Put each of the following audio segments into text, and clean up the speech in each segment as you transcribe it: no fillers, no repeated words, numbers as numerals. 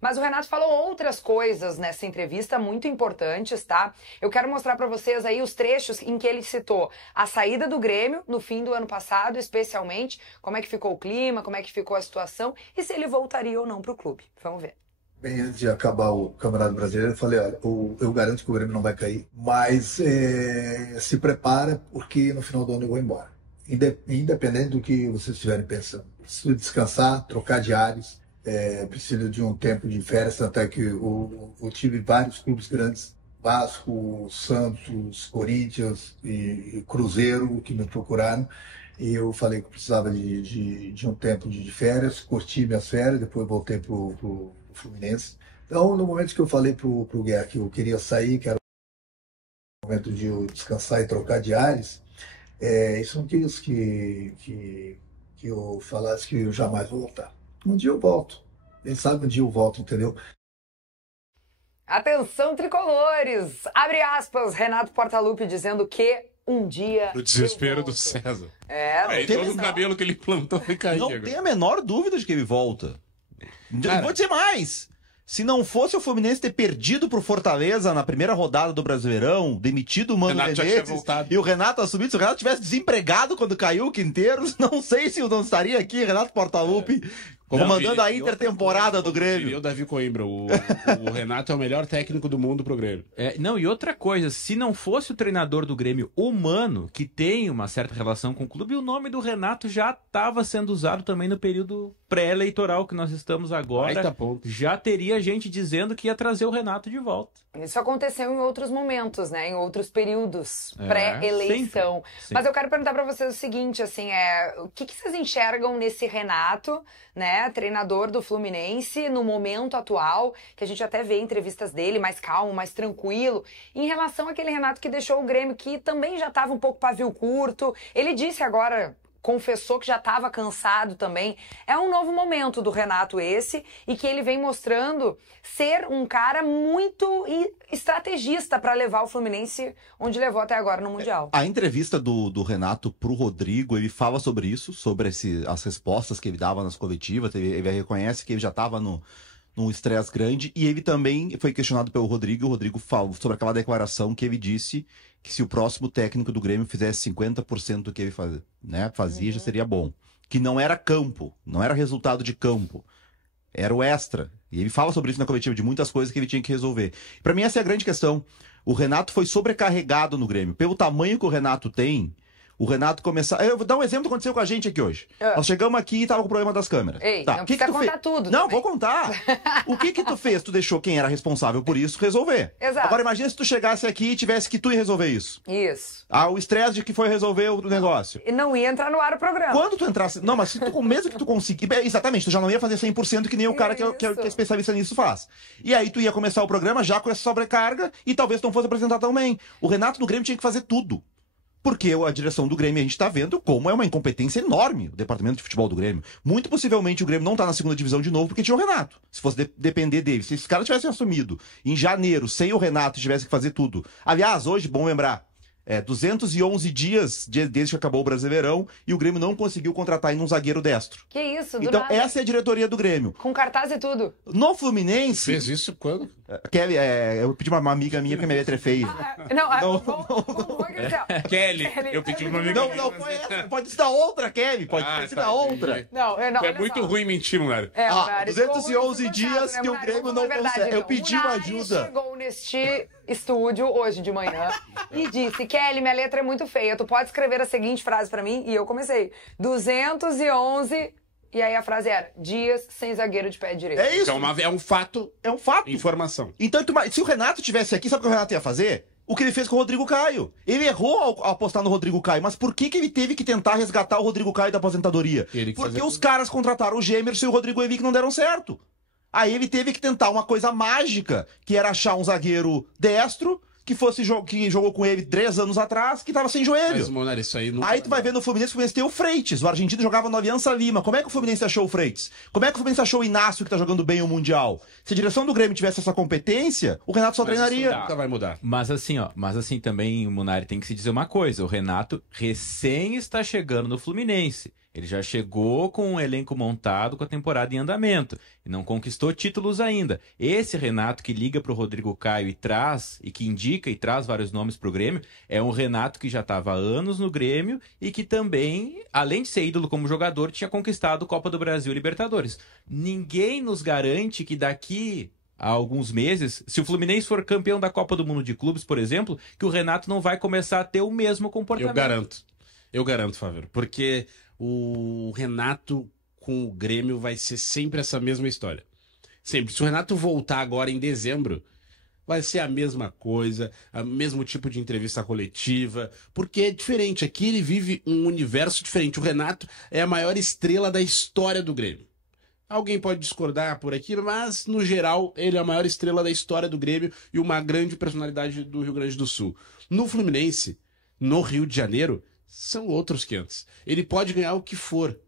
Mas o Renato falou outras coisas nessa entrevista muito importantes, tá? Eu quero mostrar pra vocês aí os trechos em que ele citou a saída do Grêmio no fim do ano passado, especialmente, como é que ficou o clima, como é que ficou a situação e se ele voltaria ou não pro clube. Vamos ver. Bem antes de acabar o Campeonato Brasileiro, eu falei, olha, eu garanto que o Grêmio não vai cair, mas se prepara porque no final do ano eu vou embora. Independente do que vocês estiverem pensando. Preciso descansar, trocar de ares, preciso de um tempo de férias, tanto é que eu tive vários clubes grandes, Vasco, Santos, Corinthians e Cruzeiro, que me procuraram, e eu falei que eu precisava de um tempo de férias, curti minhas férias, depois voltei pro Fluminense. Então, no momento que eu falei pro Guerra que eu queria sair, que era o momento de eu descansar e trocar de ares, isso não quis que eu falasse que eu jamais vou voltar. Um dia eu volto. Quem sabe um dia eu volto, entendeu? Atenção, tricolores! Abre aspas, Renato Portaluppi dizendo que um dia... O desespero do César. Não tem todo o cabelo que ele plantou vai cair. Não agora. tem a menor dúvida de que ele volta. Cara, vou dizer mais. Se não fosse o Fluminense ter perdido pro Fortaleza na primeira rodada do Brasileirão, demitido o Mano Renato já tinha Menezes voltado. e o Renato assumido, se o Renato tivesse desempregado quando caiu o Quinteiros, não sei se eu não estaria aqui, Renato Portaluppi, comandando a intertemporada do Diria Grêmio. o Davi Coimbra, o Renato é o melhor técnico do mundo pro Grêmio. Não, e outra coisa, se não fosse o treinador do Grêmio humano, que tem uma certa relação com o clube, o nome do Renato já estava sendo usado também no período pré-eleitoral que nós estamos agora. Baita ponto. Já teria gente dizendo que ia trazer o Renato de volta. Isso aconteceu em outros momentos, né? Em outros períodos pré-eleição. sempre. Mas eu quero perguntar pra vocês o seguinte, assim, o que vocês enxergam nesse Renato, né? Treinador do Fluminense, no momento atual, que a gente até vê entrevistas dele mais calmo, mais tranquilo, em relação àquele Renato que deixou o Grêmio, que também já estava um pouco pavio curto. Ele disse agora... confessou que já estava cansado também. É um novo momento do Renato esse, e que ele vem mostrando ser um cara muito estrategista para levar o Fluminense onde levou até agora no Mundial. A entrevista do Renato pro Rodrigo, ele fala sobre isso, sobre as respostas que ele dava nas coletivas, ele reconhece que ele já estava num estresse grande, e ele também foi questionado pelo Rodrigo, e o Rodrigo falou sobre aquela declaração que ele disse que se o próximo técnico do Grêmio fizesse 50% do que ele fazia, já seria bom. Que não era campo, não era resultado de campo, era o extra. E ele fala sobre isso na coletiva, de muitas coisas que ele tinha que resolver. Para mim essa é a grande questão. O Renato foi sobrecarregado no Grêmio. Pelo tamanho que o Renato tem, o Renato começar... Eu vou dar um exemplo que aconteceu com a gente aqui hoje. Nós chegamos aqui e tava com o problema das câmeras. Ei, não precisa contar tudo. Não, também. vou contar. O que tu fez? Tu deixou quem era responsável por isso resolver. Exato. Agora imagina se tu chegasse aqui e tivesse que tu ia resolver isso. Isso. O estresse de que foi resolver o negócio. E não ia entrar no ar o programa. Quando tu entrasse... Não, mas se tu, mesmo que tu conseguir... Exatamente, tu já não ia fazer 100% que nem o cara que é especialista nisso faz. E aí tu ia começar o programa já com essa sobrecarga e talvez não fosse apresentar tão bem. O Renato no Grêmio tinha que fazer tudo. Porque a direção do Grêmio, a gente está vendo como é uma incompetência enorme o departamento de futebol do Grêmio. Muito possivelmente o Grêmio não está na segunda divisão de novo porque tinha o Renato. Se fosse depender dele, se esses caras tivessem assumido em janeiro, sem o Renato, e tivesse que fazer tudo. Aliás, hoje, bom lembrar, 211 dias desde que acabou o Brasileirão e o Grêmio não conseguiu contratar ainda um zagueiro destro. Que isso, do Então, nada. essa é a diretoria do Grêmio. Com cartaz e tudo. No Fluminense... Fez isso quando? Kelly, eu pedi uma amiga minha que a minha letra é feia. Kelly, eu pedi uma amiga. Não foi essa. Pode ser da outra, Kelly. Pode ser da outra. Não, é muito ruim mentir, mulher. 211 dias que o Grêmio não consegue. Eu pedi uma ajuda. Chegou neste estúdio hoje de manhã e disse: Kelly, minha letra é muito feia. Tu pode escrever a seguinte frase pra mim? E eu comecei: 211. E aí a frase era: dias sem zagueiro de pé direito. É isso. Então é um fato. É um fato. Informação. Então, se o Renato tivesse aqui, sabe o que o Renato ia fazer? O que ele fez com o Rodrigo Caio. Ele errou ao apostar no Rodrigo Caio, mas por que ele teve que tentar resgatar o Rodrigo Caio da aposentadoria? Porque os caras contrataram o Gemerson e o Rodrigo Evi que não deram certo. Aí ele teve que tentar uma coisa mágica, que era achar um zagueiro destro, que jogou com ele 3 anos atrás, que tava sem joelho. Mas, Monari, isso aí não... Aí tu vai ver no Fluminense, o Fluminense tem o Freitas. O argentino jogava no Aliança Lima. Como é que o Fluminense achou o Freitas? Como é que o Fluminense achou o Inácio, que tá jogando bem o Mundial? Se a direção do Grêmio tivesse essa competência, o Renato só treinaria. Isso nunca vai mudar. Mas assim também, o Munari, tem que se dizer uma coisa. O Renato recém está chegando no Fluminense. Ele já chegou com um elenco montado, com a temporada em andamento. E não conquistou títulos ainda. Esse Renato que liga para o Rodrigo Caio e que indica e traz vários nomes para o Grêmio, é um Renato que já estava há anos no Grêmio e que também, além de ser ídolo como jogador, tinha conquistado Copa do Brasil e Libertadores. Ninguém nos garante que daqui há alguns meses, se o Fluminense for campeão da Copa do Mundo de Clubes, por exemplo, que o Renato não vai começar a ter o mesmo comportamento. Eu garanto, Fábio, porque o Renato com o Grêmio vai ser sempre essa mesma história. Sempre. Se o Renato voltar agora em dezembro, vai ser a mesma coisa, o mesmo tipo de entrevista coletiva, porque é diferente. Aqui ele vive um universo diferente. O Renato é a maior estrela da história do Grêmio. Alguém pode discordar por aqui, mas, no geral, ele é a maior estrela da história do Grêmio e uma grande personalidade do Rio Grande do Sul. No Fluminense, no Rio de Janeiro, são outros 500. Ele pode ganhar o que for.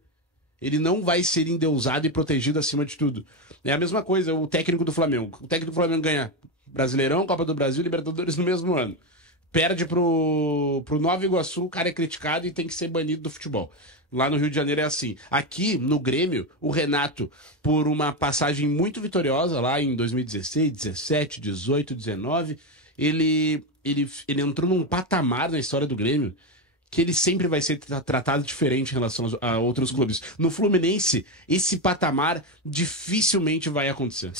Ele não vai ser endeusado e protegido acima de tudo. É a mesma coisa o técnico do Flamengo. O técnico do Flamengo ganha Brasileirão, Copa do Brasil e Libertadores no mesmo ano. Perde pro Nova Iguaçu, o cara é criticado e tem que ser banido do futebol. Lá no Rio de Janeiro é assim. Aqui, no Grêmio, o Renato, por uma passagem muito vitoriosa, lá em 2016, 17, 18, 19, ele entrou num patamar na história do Grêmio que ele sempre vai ser tratado diferente em relação a outros clubes. No Fluminense, esse patamar dificilmente vai acontecer.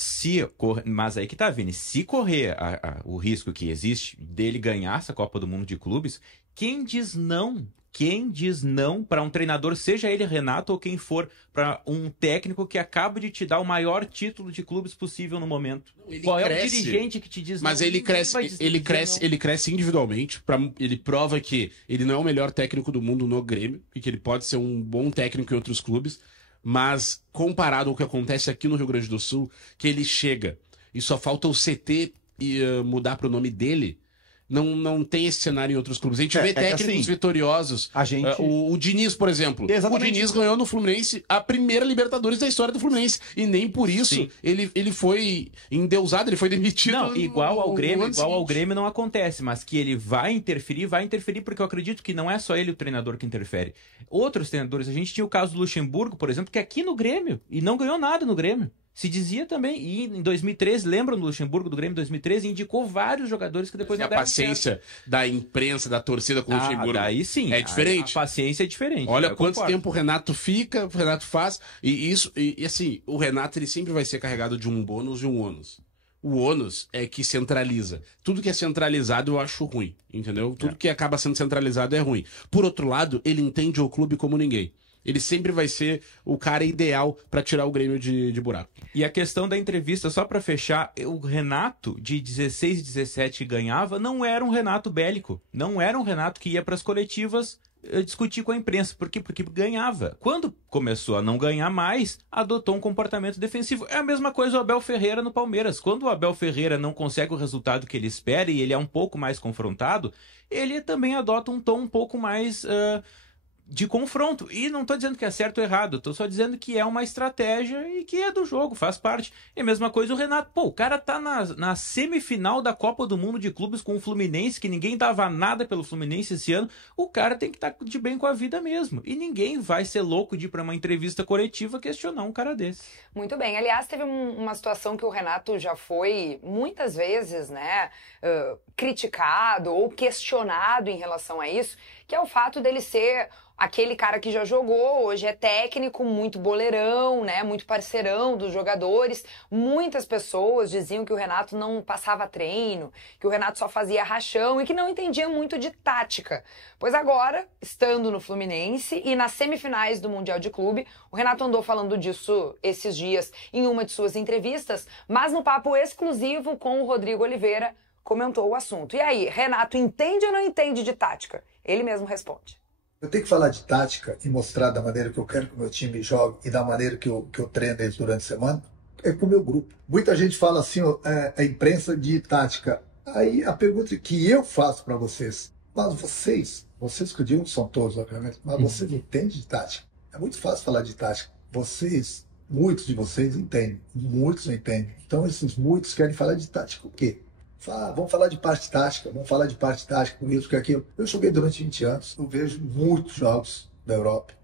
Mas aí que tá, Vini. Se correr o risco que existe dele ganhar essa Copa do Mundo de Clubes, quem diz não? Quem diz não para um treinador, seja ele Renato ou quem for, para um técnico que acaba de te dar o maior título de clubes possível no momento? Qual é o dirigente que te diz não? Mas ele cresce individualmente, ele prova que ele não é o melhor técnico do mundo no Grêmio e que ele pode ser um bom técnico em outros clubes, mas comparado ao que acontece aqui no Rio Grande do Sul, que ele chega e só falta o CT mudar para o nome dele. Não tem esse cenário em outros clubes. A gente vê técnicos assim, vitoriosos. O Diniz, por exemplo. Exatamente. O Diniz ganhou no Fluminense a primeira Libertadores da história do Fluminense. E nem por isso ele foi endeusado, ele foi demitido. Não, igual ao Grêmio não acontece, mas que ele vai interferir porque eu acredito que não é só ele o treinador que interfere. Outros treinadores, a gente tinha o caso do Luxemburgo, por exemplo, que é aqui no Grêmio, e não ganhou nada no Grêmio. Se dizia também, e em 2013, lembram do Luxemburgo, do Grêmio 2013, indicou vários jogadores que depois não deram certo. A paciência da imprensa, da torcida com o Luxemburgo. Daí sim. É diferente. A paciência é diferente. Olha quanto tempo o Renato fica, o Renato faz. E assim, o Renato ele sempre vai ser carregado de um bônus e um ônus. O ônus é que centraliza. Tudo que é centralizado eu acho ruim, entendeu? Tudo que acaba sendo centralizado é ruim. Por outro lado, ele entende o clube como ninguém. Ele sempre vai ser o cara ideal para tirar o Grêmio de buraco. E a questão da entrevista, só para fechar, o Renato de 16 e 17 que ganhava não era um Renato bélico. Não era um Renato que ia para as coletivas discutir com a imprensa. Por quê? Porque ganhava. Quando começou a não ganhar mais, adotou um comportamento defensivo. É a mesma coisa o Abel Ferreira no Palmeiras. Quando o Abel Ferreira não consegue o resultado que ele espera e ele é um pouco mais confrontado, ele também adota um tom um pouco mais de confronto. E não estou dizendo que é certo ou errado, estou só dizendo que é uma estratégia e que é do jogo, faz parte. É a mesma coisa o Renato. Pô, o cara tá na semifinal da Copa do Mundo de Clubes com o Fluminense, que ninguém dava nada pelo Fluminense esse ano. O cara tem que estar de bem com a vida mesmo. E ninguém vai ser louco de ir para uma entrevista coletiva questionar um cara desse. Muito bem. Aliás, teve uma situação que o Renato já foi muitas vezes, né, criticado ou questionado em relação a isso, que é o fato dele ser aquele cara que já jogou, hoje é técnico, muito boleirão, né, muito parceirão dos jogadores. Muitas pessoas diziam que o Renato não passava treino, que o Renato só fazia rachão e que não entendia muito de tática. Pois agora, estando no Fluminense e nas semifinais do Mundial de Clube, o Renato andou falando disso esses dias em uma de suas entrevistas, mas no papo exclusivo com o Rodrigo Oliveira, comentou o assunto. E aí, Renato entende ou não entende de tática? Ele mesmo responde. Eu tenho que falar de tática e mostrar da maneira que eu quero que o meu time jogue e da maneira que eu treino eles durante a semana, é com o meu grupo. Muita gente fala assim, a imprensa de tática. Aí a pergunta que eu faço para vocês, mas vocês que eu digo são todos, obviamente, mas vocês entendem de tática? É muito fácil falar de tática. Muitos de vocês entendem, muitos não entendem. Então esses muitos querem falar de tática o quê? Vamos falar de parte tática, com isso, com aquilo. Eu joguei durante 20 anos, eu vejo muitos jogos da Europa.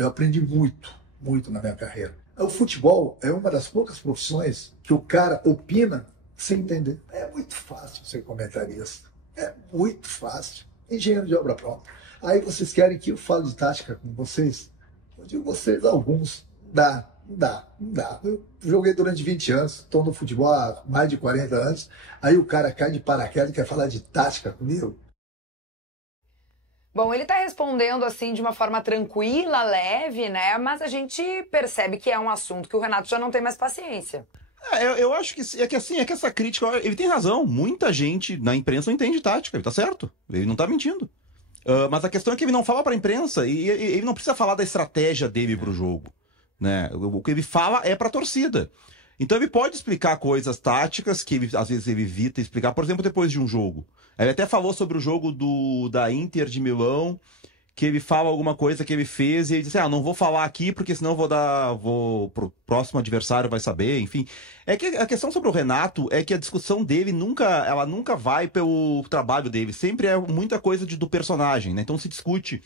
Eu aprendi muito, muito na minha carreira. O futebol é uma das poucas profissões que o cara opina sem entender. É muito fácil ser comentarista. É muito fácil. Engenheiro de obra pronta. Aí vocês querem que eu fale de tática com vocês? Eu digo vocês, alguns. Não dá. Eu joguei durante 20 anos, estou no futebol há mais de 40 anos. Aí o cara cai de paraquedas e quer falar de tática comigo. Bom, ele tá respondendo assim de uma forma tranquila, leve, né? Mas a gente percebe que é um assunto que o Renato já não tem mais paciência. Eu acho que que essa crítica, ele tem razão. Muita gente na imprensa não entende tática, ele tá certo. Ele não tá mentindo. Mas a questão é que ele não fala pra imprensa e ele não precisa falar da estratégia dele pro jogo, né? O que ele fala é pra torcida. Então ele pode explicar coisas táticas que às vezes ele evita explicar, por exemplo, depois de um jogo. Ele até falou sobre o jogo da Inter de Milão, que ele fala alguma coisa que ele fez e ele disse, não vou falar aqui porque senão vou pro próximo adversário vai saber, enfim. É que a questão sobre o Renato é que a discussão dele ela nunca vai pelo trabalho dele, sempre é muita coisa do personagem, né? Então se discute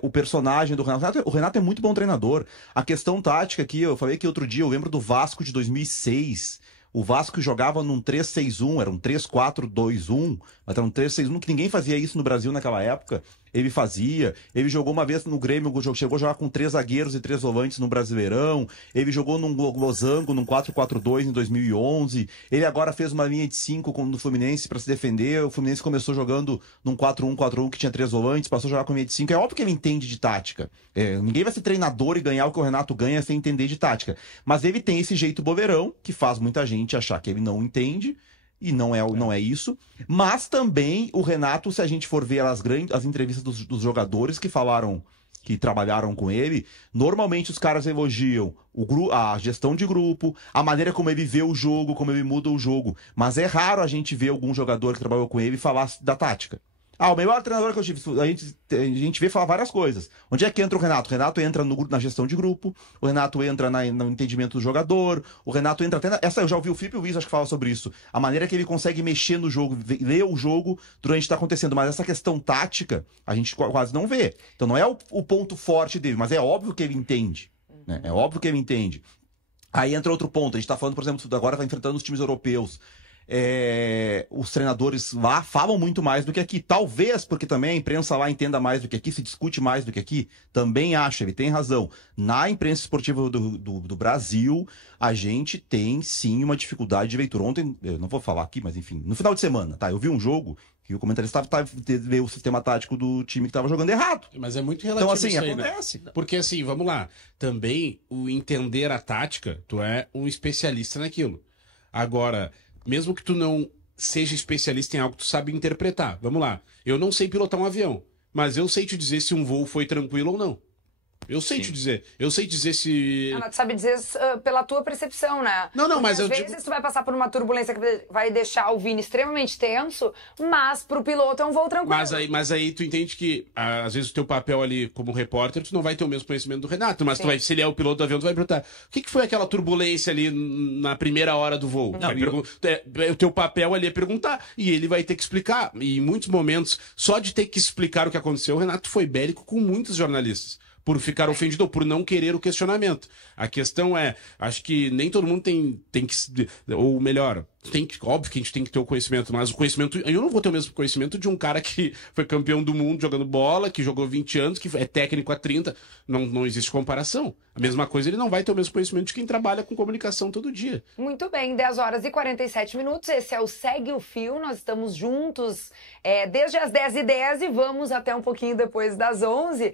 o personagem do Renato. O Renato é muito bom treinador. A questão tática aqui, eu falei que outro dia, eu lembro do Vasco de 2006, o Vasco jogava num 3-6-1, era um 3-4-2-1, mas era um 3-6-1, que ninguém fazia isso no Brasil naquela época. Ele fazia, ele jogou uma vez no Grêmio, chegou a jogar com 3 zagueiros e 3 volantes no Brasileirão, ele jogou num losango, num 4-4-2 em 2011, ele agora fez uma linha de 5 no Fluminense para se defender, o Fluminense começou jogando num 4-1-4-1 que tinha 3 volantes, passou a jogar com linha de 5, é óbvio que ele entende de tática, ninguém vai ser treinador e ganhar o que o Renato ganha sem entender de tática, mas ele tem esse jeito bobeirão, que faz muita gente achar que ele não entende, e não é isso. Mas também o Renato, se a gente for ver as entrevistas dos jogadores que falaram, que trabalharam com ele, normalmente os caras elogiam a gestão de grupo, a maneira como ele vê o jogo, como ele muda o jogo. Mas é raro a gente ver algum jogador que trabalhou com ele falar da tática. O melhor treinador que eu tive, a gente vê falar várias coisas. Onde é que entra o Renato? O Renato entra na gestão de grupo, o Renato entra no entendimento do jogador, o Renato entra até eu já ouvi o Felipe Luiz, acho que fala sobre isso. A maneira que ele consegue mexer no jogo, ler o jogo durante o que está acontecendo. Mas essa questão tática, a gente quase não vê. Então não é o ponto forte dele, mas é óbvio que ele entende. Né? É óbvio que ele entende. Aí entra outro ponto, a gente está falando, por exemplo, agora está enfrentando os times europeus. Os treinadores lá falam muito mais do que aqui. Talvez porque também a imprensa lá entenda mais do que aqui, se discute mais do que aqui. Também acho, ele tem razão. Na imprensa esportiva do Brasil, a gente tem sim uma dificuldade de leitura. Ontem, eu não vou falar aqui, mas enfim, no final de semana, tá? Eu vi um jogo que o comentarista veio o sistema tático do time que estava jogando errado. Mas é muito relativo. Então, assim, isso aí, acontece. Né? Porque, assim, vamos lá. Também o entender a tática, tu é um especialista naquilo. Agora, mesmo que tu não seja especialista em algo, tu sabe interpretar. Vamos lá. Eu não sei pilotar um avião, mas eu sei te dizer se um voo foi tranquilo ou não. Eu sei te dizer. Eu sei dizer se... Tu sabe dizer pela tua percepção, né? Não, porque mas às vezes tu vai passar por uma turbulência que vai deixar o Vini extremamente tenso, mas pro piloto é um voo tranquilo. Mas aí tu entende que, às vezes, o teu papel ali como repórter, tu não vai ter o mesmo conhecimento do Renato, mas se ele é o piloto do avião, tu vai perguntar, o que foi aquela turbulência ali na primeira hora do voo? O teu papel ali é perguntar, e ele vai ter que explicar. E em muitos momentos, só de ter que explicar o que aconteceu, o Renato foi bélico com muitos jornalistas. Por ficar ofendido ou por não querer o questionamento. A questão é, acho que nem todo mundo tem que, ou melhor, óbvio que a gente tem que ter o conhecimento, mas o conhecimento, eu não vou ter o mesmo conhecimento de um cara que foi campeão do mundo jogando bola, que jogou 20 anos, que é técnico há 30, não existe comparação. A mesma coisa, ele não vai ter o mesmo conhecimento de quem trabalha com comunicação todo dia. Muito bem, 10h47, esse é o Segue o Fio, nós estamos juntos desde as 10h10 e vamos até um pouquinho depois das 11.